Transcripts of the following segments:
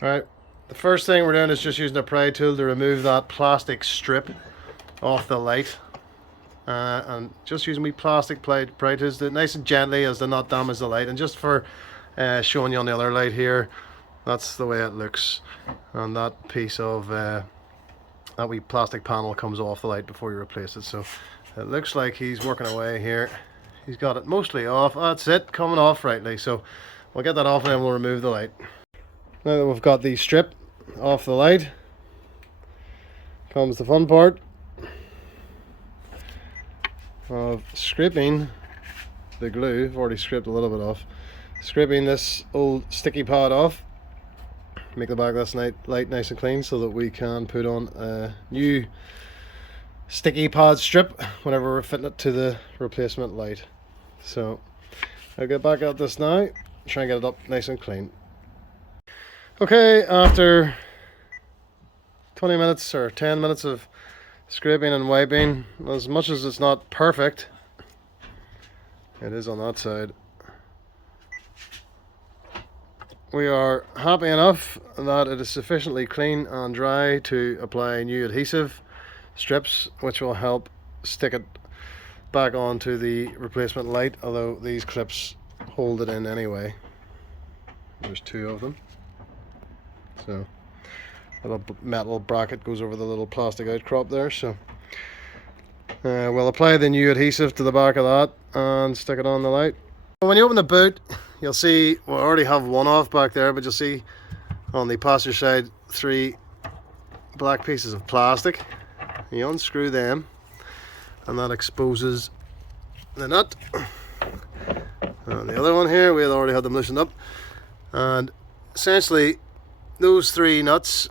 Alright, the first thing we're doing is just using a pry tool to remove that plastic strip off the light. And just using me plastic pry tools, nice and gently as to not damage the light. And just for showing you on the other light here, that's the way it looks. And that piece of that wee plastic panel comes off the light before you replace it. So it looks like he's working away here. He's got it mostly off. That's it, coming off rightly. So we'll get that off and then we'll remove the light. Now that we've got the strip off the light, comes the fun part of scraping the glue. I've already scraped a little bit off. Scraping this old sticky pad off, make the back of this light nice and clean so that we can put on a new sticky pad strip whenever we're fitting it to the replacement light. So I'll get back at this now, try and get it up nice and clean. Okay, after 20 minutes or 10 minutes of scraping and wiping, as much as it's not perfect, it is on that side, we are happy enough that it is sufficiently clean and dry to apply new adhesive strips, which will help stick it back onto the replacement light, although these clips hold it in anyway. There's two of them. So a little metal bracket goes over the little plastic outcrop there. So we'll apply the new adhesive to the back of that and stick it on the light. When you open the boot, you'll see we already have one off back there, but you'll see on the passenger side 3 black pieces of plastic. You unscrew them and that exposes the nut. And the other one here, we had already had them loosened up, and essentially those 3 nuts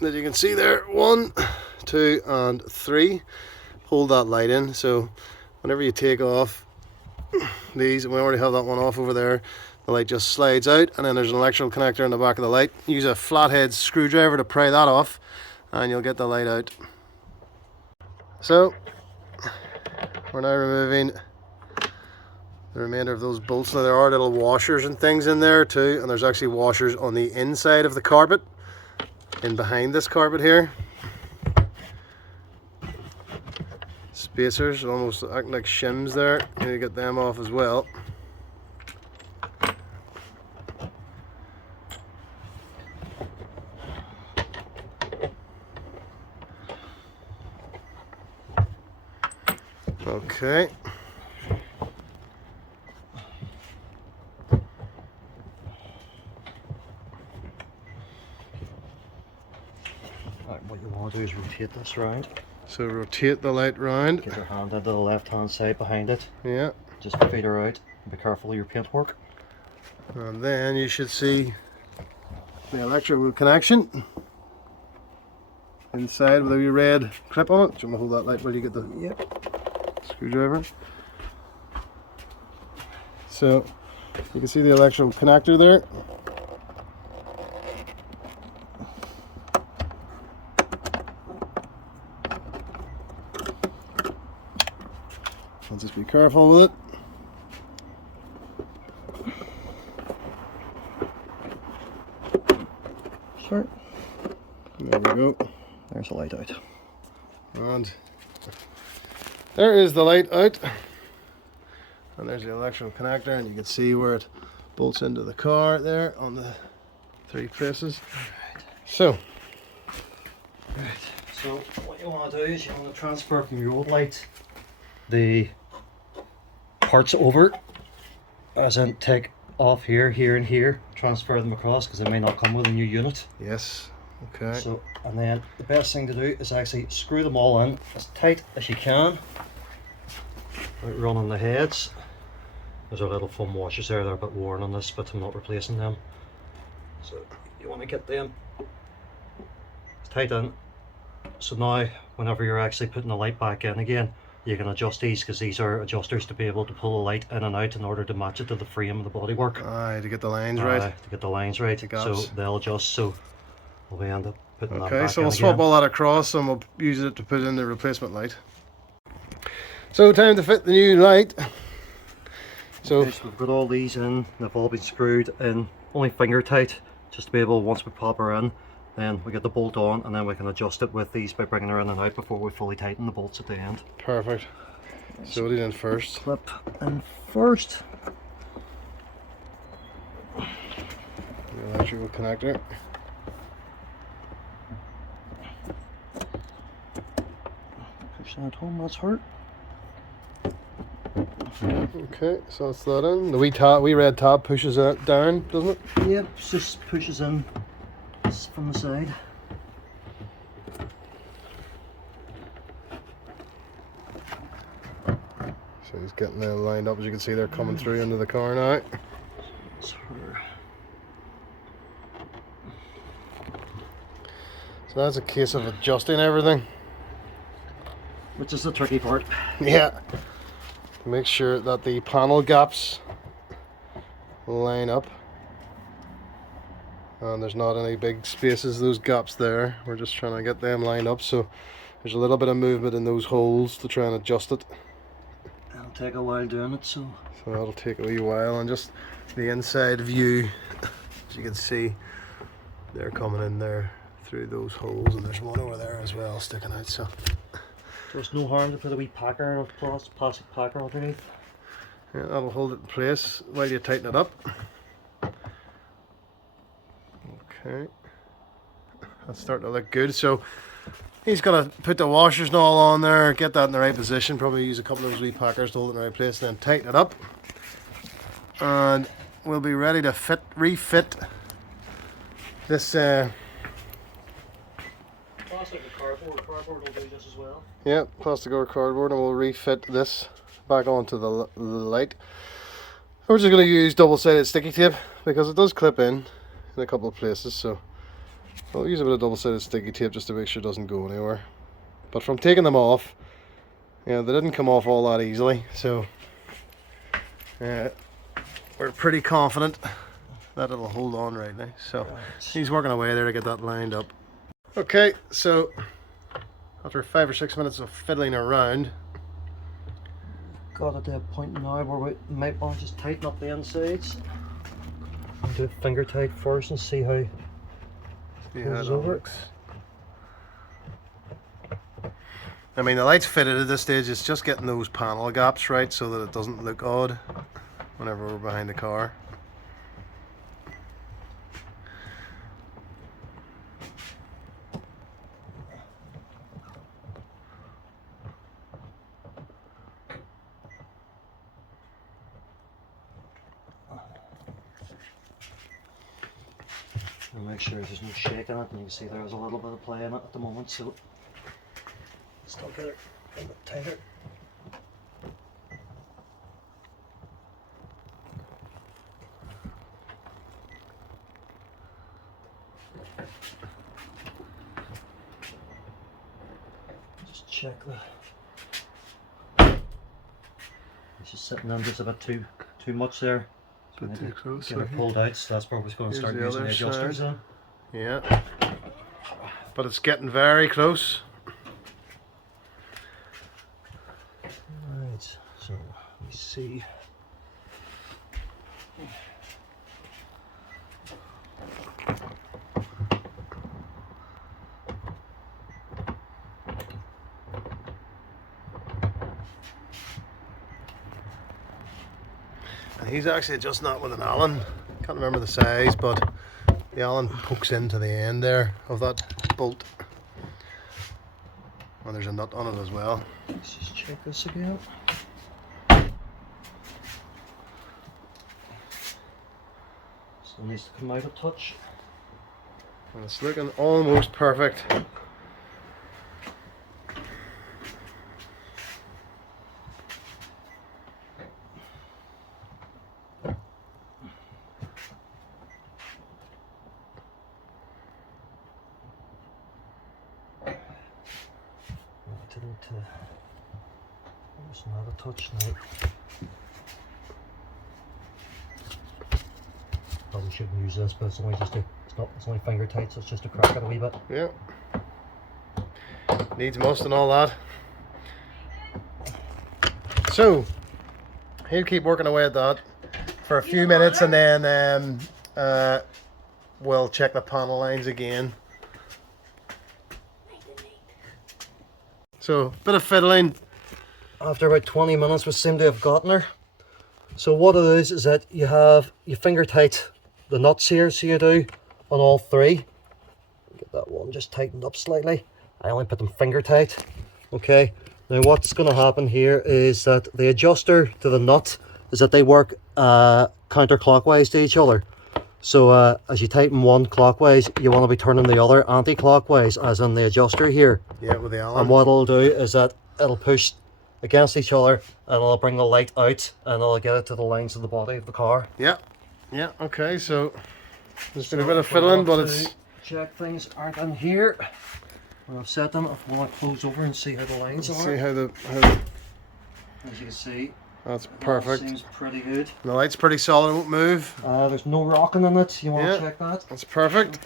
that you can see there, 1, 2 and 3, hold that light in. So whenever you take off these, and we already have that one off over there, the light just slides out, and then there's an electrical connector in the back of the light. Use a flathead screwdriver to pry that off and you'll get the light out. So we're now removing the remainder of those bolts. Now there are little washers and things in there too, and there's actually washers on the inside of the carpet, in behind this carpet here. Spacers almost acting like shims there. You need to get them off as well. Okay. Right, what you want to do is rotate this round. So rotate the light round. Get your hand into the left hand side behind it. Yeah. Just feed her out. Be careful of your paintwork. And then you should see the electrical connection inside with a wee red clip on it. Do you want to hold that light while you get the screwdriver? So you can see the electrical connector there. I'll just be careful with it. Sure. There we go. There's the light out. And there is the light out. And there's the electrical connector, and you can see where it bolts into the car there on the 3 places. Right. So what you want to do is you want to transfer from your old light the parts over, as in take off here, here and here, transfer them across because they may not come with a new unit. yes, okay. So, and then the best thing to do is actually screw them all in as tight as you can without running the heads. There's our little foam washers there, they're a bit worn on this, but I'm not replacing them. So you want to get them tight in. So now whenever you're actually putting the light back in again, you can adjust these, because these are adjusters to be able to pull the light in and out in order to match it to the frame of the bodywork. Aye, to get the lines right. To get the lines right. So they'll adjust, so we'll end up putting that back in. Okay, so we'll swap all that across and we'll use it to put in the replacement light. So time to fit the new light. So we've got all these in, they've all been screwed in, only finger tight, just to be able, once we pop her in, then we get the bolt on, and then we can adjust it with these by bringing her in and out before we fully tighten the bolts at the end. Perfect. So what do you do first? Clip in first. The electrical connector. Push that home, that's hurt. Okay, so that's that in. The wee red tab pushes it down, doesn't it? Yep, just pushes in from the side. So he's getting them lined up. As you can see, they're coming through into the car now. That's her. So that's a case of adjusting everything. Which is the tricky part. Yeah. Make sure that the panel gaps line up. And there's not any big spaces, those gaps there. We're just trying to get them lined up. So there's a little bit of movement in those holes to try and adjust it. It'll take a while doing it, so that'll take a wee while. And just the inside view, as you can see, they're coming in there through those holes, and there's one over there as well sticking out. So there's no harm to put a wee packer, a plastic packer underneath. Yeah, that'll hold it in place while you tighten it up. Okay, that's starting to look good. So he's gonna put the washers and all on there, get that in the right position, probably use a couple of those wee packers to hold it in the right place, then tighten it up, and we'll be ready to refit this Plastic or cardboard will do just as well. Yeah, plastic or cardboard, and we'll refit this back onto the light. We're just going to use double-sided sticky tape because it does clip in a couple of places, so I'll use a bit of double-sided sticky tape just to make sure it doesn't go anywhere. But from taking them off, they didn't come off all that easily, so we're pretty confident that it'll hold on right now. So he's working away there to get that lined up. Okay, so after 5 or 6 minutes of fiddling around, got it to a point now where we might want to just tighten up the insides. Do it finger tight first and see how it looks. I mean, the light's fitted at this stage. It's just getting those panel gaps right so that it doesn't look odd whenever we're behind the car. And make sure there's no shake in it, and you can see there's a little bit of play in it at the moment, so still get it a bit tighter. Just check it's just sitting on just a bit too much there. Bit too close. Get it pulled out, so that's where we're going to start using the adjusters then. Yeah, but it's getting very close. Right, so let me see. And he's actually adjusting that with an Allen. Can't remember the size, but the Allen pokes into the end there of that bolt. And there's a nut on it as well. Let's just check this again. Still needs to come out a touch. And it's looking almost perfect. There's another touch now. Probably shouldn't use this, but it's only just it's only finger tight, so it's just to crack it a wee bit. Yeah. Needs most and all that. So he'll keep working away at that for a few minutes, and then we'll check the panel lines again. So, bit of fiddling. After about 20 minutes we seem to have gotten her. So what it is that you finger tight the nuts here, so you do on all three. Get that one just tightened up slightly. I only put them finger tight. Okay, now what's going to happen here is that the adjuster to the nut is that they work counterclockwise to each other. So as you tighten one clockwise, you want to be turning the other anti-clockwise, as in the adjuster here. Yeah, with the Allen. And what it'll do is that it'll push against each other and it'll bring the light out and it'll get it to the lines of the body of the car. Yeah, yeah, okay, so there's been a bit of fiddling, but it's... Check things aren't in here. When I've set them, I want to close over and see how the lines are. See how the... As you can see, That's perfect. seems pretty good. The light's pretty solid, it won't move. There's no rocking in it, you want Yeah, to check that? That's perfect.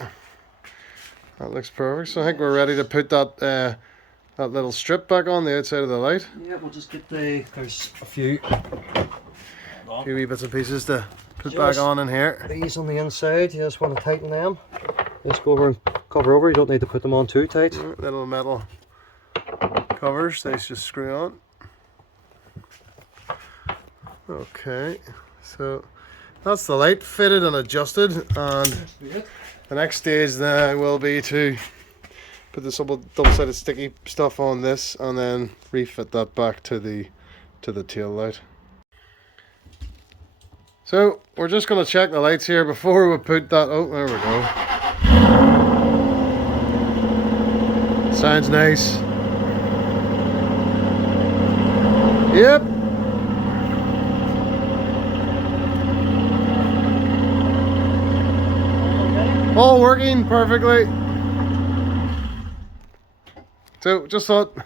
That looks perfect. So I think we're ready to put that that little strip back on the outside of the light. Yeah, we'll just get there's a few Wee bits and pieces to put back on in here. these on the inside, you just want to tighten them. Just go over and cover over, you don't need to put them on too tight. Little metal covers, they just screw on. Okay, so that's the light fitted and adjusted, and the next stage then will be to put this double-sided sticky stuff on this and then refit that back to the tail light. So we're just going to check the lights here before we put that. Oh, there we go. Sounds nice. Yep. All working perfectly. So just thought,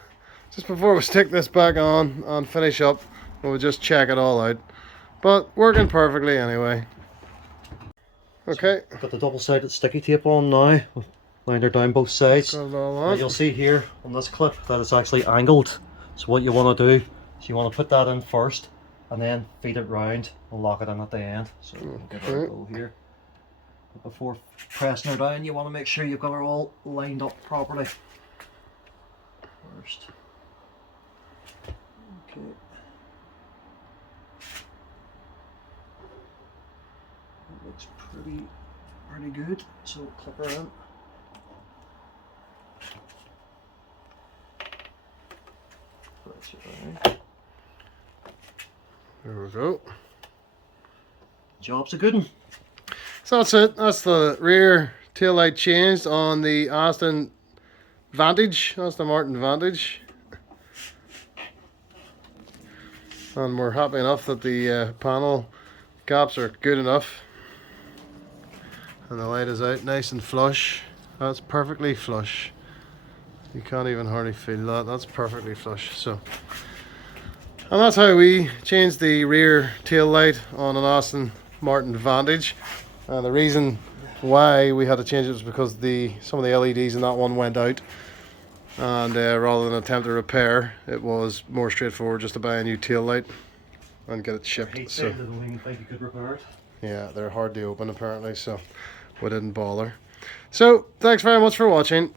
just before we stick this back on and finish up, we'll just check it all out. But working perfectly anyway. Okay. Got the double-sided sticky tape on now. Lined her down both sides. Got it all Now on. you'll see here on this clip that it's actually angled. So what you want to do is you want to put that in first and then feed it round and lock it in at the end. So we'll give her a go here. But before pressing her down, you want to make sure you've got her all lined up properly. First. Okay. That looks pretty good. So clip her in. Press it down. There we go. Job's a good one. So that's it. That's the rear tail light changed on the Aston Martin Vantage. And we're happy enough that the panel gaps are good enough. And the light is out nice and flush. That's perfectly flush. You can't even hardly feel that. That's perfectly flush. So, and that's how we changed the rear tail light on an Aston Martin Vantage. And the reason why we had to change it was because some of the LEDs in that one went out, and rather than attempt to repair, it was more straightforward just to buy a new tail light and get it shipped. So I don't even think you could repair it. yeah, they're hard to open apparently, so we didn't bother. So thanks very much for watching.